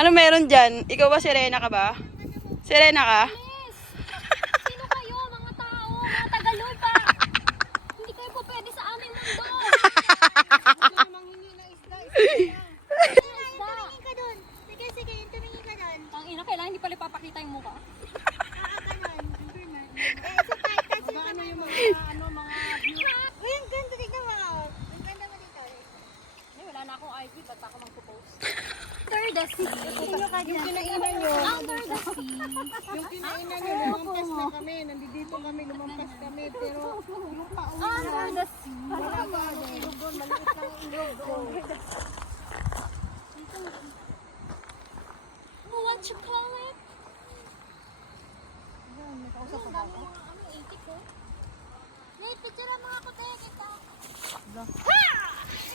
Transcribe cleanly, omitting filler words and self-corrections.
Ano meron dyan? Ikaw ba Sirena ka ba? Sirena ka? Yes! Sino kayo, mga tao, mga Tagalupa? Hindi kayo po pwede sa aming mundo. Manghingi na isda. Tumingin ka dun. Sige, sige, tumingin ka dun. Ang ina, kailangan hindi pala ipapakita yung mukha. Ganun. Isa pa, touch yung kamay mo. view. Uy, ang ganda dito mo. Ang ganda mo dito. Ay, wala na akong IG, ba't pa ako magpo-post? Under the sea. Yung kinainan nyo. Under the sea. Yung kinainan nyo, lumampas na kami. Nandito kami, lumampas kami. Pero yung pauwi Under the sea. wala pa ano ilog doon. Maliit lang ilog doon. What you call it? Nakausap Ang ko ba dami ako? mga ano, 80 ko. Nate, picture ang mga puti, kita. Wala. Ha!